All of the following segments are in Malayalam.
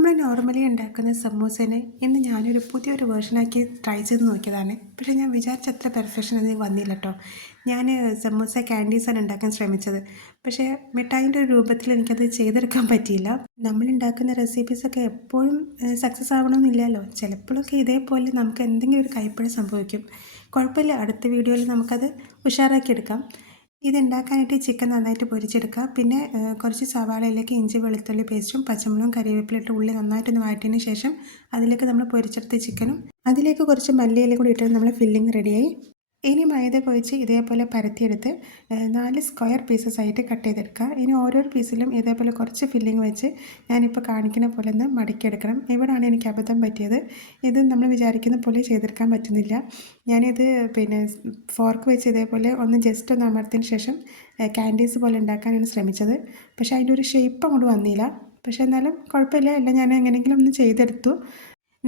നമ്മൾ നോർമലി ഉണ്ടാക്കുന്ന സമൂസേനെ ഇന്ന് ഞാനൊരു പുതിയൊരു വേർഷനാക്കി ട്രൈ ചെയ്ത് നോക്കിയതാണ്. പക്ഷേ ഞാൻ വിചാരിച്ചത്ര പെർഫെക്ഷൻ അതിന് വന്നില്ല കേട്ടോ. ഞാൻ സമൂസ ക്യാൻഡീസാണ് ഉണ്ടാക്കാൻ ശ്രമിച്ചത്. പക്ഷേ മിഠായിൻ്റെ ഒരു രൂപത്തിൽ എനിക്കത് ചെയ്തെടുക്കാൻ പറ്റിയില്ല. നമ്മളുണ്ടാക്കുന്ന റെസിപ്പീസൊക്കെ എപ്പോഴും സക്സസ് ആവണമെന്നില്ലല്ലോ. ചിലപ്പോഴൊക്കെ ഇതേപോലെ നമുക്ക് എന്തെങ്കിലും ഒരു കൈപ്പിഴ സംഭവിക്കും. കുഴപ്പമില്ല, അടുത്ത വീഡിയോയിൽ നമുക്കത് ഉഷാറാക്കിയെടുക്കാം. ഇതുണ്ടാക്കാനായിട്ട് ചിക്കൻ നന്നായിട്ട് പൊരിച്ചെടുക്കുക. പിന്നെ കുറച്ച് സവാളയിലേക്ക് ഇഞ്ചി വെളുത്തുള്ളി പേസ്റ്റും പച്ചമുളകും കരിവേപ്പിലിട്ട് ഉള്ളി നന്നായിട്ടൊന്ന് വഴറ്റിയതിന് ശേഷം അതിലേക്ക് നമ്മൾ പൊരിച്ചെടുത്ത ചിക്കനും അതിലേക്ക് കുറച്ച് മല്ലിയില കൂടി ഇട്ട് നമ്മൾ ഫില്ലിങ് റെഡിയായി. ഇനി മൈദ കുഴച്ച് ഇതേപോലെ പരത്തിയെടുത്ത് 4 സ്ക്വയർ പീസസ് ആയിട്ട് കട്ട് ചെയ്തെടുക്കുക. ഇനി ഓരോ പീസിലും ഇതേപോലെ കുറച്ച് ഫില്ലിങ് വെച്ച് ഞാനിപ്പോൾ കാണിക്കുന്ന പോലെ ഒന്ന് മടക്കിയെടുക്കണം. ഇവിടെയാണ് എനിക്ക് അബദ്ധം പറ്റിയത്. ഇത് നമ്മൾ വിചാരിക്കുന്ന പോലെ ചെയ്തെടുക്കാൻ പറ്റുന്നില്ല. ഞാനിത് ഫോർക്ക് വെച്ച് ഇതേപോലെ ഒന്ന് ജസ്റ്റ് ഒന്ന് അമർത്തിയതിന് ശേഷം ക്യാൻഡീസ് പോലെ ഉണ്ടാക്കാനാണ് ശ്രമിച്ചത്. പക്ഷേ അതിൻ്റെ ഒരു ഷേപ്പ് അങ്ങോട്ട് വന്നില്ല. പക്ഷേ എന്നാലും കുഴപ്പമില്ല, എല്ലാം ഞാൻ എങ്ങനെയെങ്കിലും ഒന്ന് ചെയ്തെടുത്തു.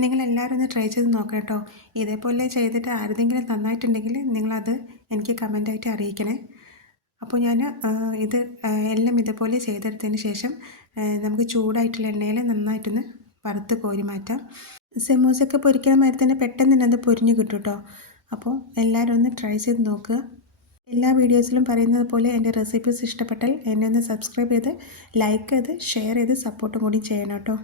നിങ്ങളെല്ലാവരും ഒന്ന് ട്രൈ ചെയ്ത് നോക്കാം കേട്ടോ. ഇതേപോലെ ചെയ്തിട്ട് ആരുടെങ്കിലും നന്നായിട്ടുണ്ടെങ്കിൽ നിങ്ങളത് എനിക്ക് കമൻ്റായിട്ട് അറിയിക്കണേ. അപ്പോൾ ഞാൻ ഇത് എല്ലാം ഇതുപോലെ ചെയ്തെടുത്തതിന് ശേഷം നമുക്ക് ചൂടായിട്ടുള്ള എണ്ണയിൽ നന്നായിട്ടൊന്ന് വറുത്ത് കോരി മാറ്റാം. സമൂസയൊക്കെ പൊരിക്കുന്ന മാതിരി തന്നെ പെട്ടെന്ന് തന്നെ അത് പൊരിഞ്ഞ് കിട്ടും കേട്ടോ. അപ്പോൾ എല്ലാവരും ഒന്ന് ട്രൈ ചെയ്ത് നോക്കുക. എല്ലാ വീഡിയോസിലും പറയുന്നത് പോലെ എൻ്റെ റെസിപ്പീസ് ഇഷ്ടപ്പെട്ടാൽ എന്നെ ഒന്ന് സബ്സ്ക്രൈബ് ചെയ്ത് ലൈക്ക് ചെയ്ത് ഷെയർ ചെയ്ത് സപ്പോർട്ടും കൂടി ചെയ്യണം കേട്ടോ.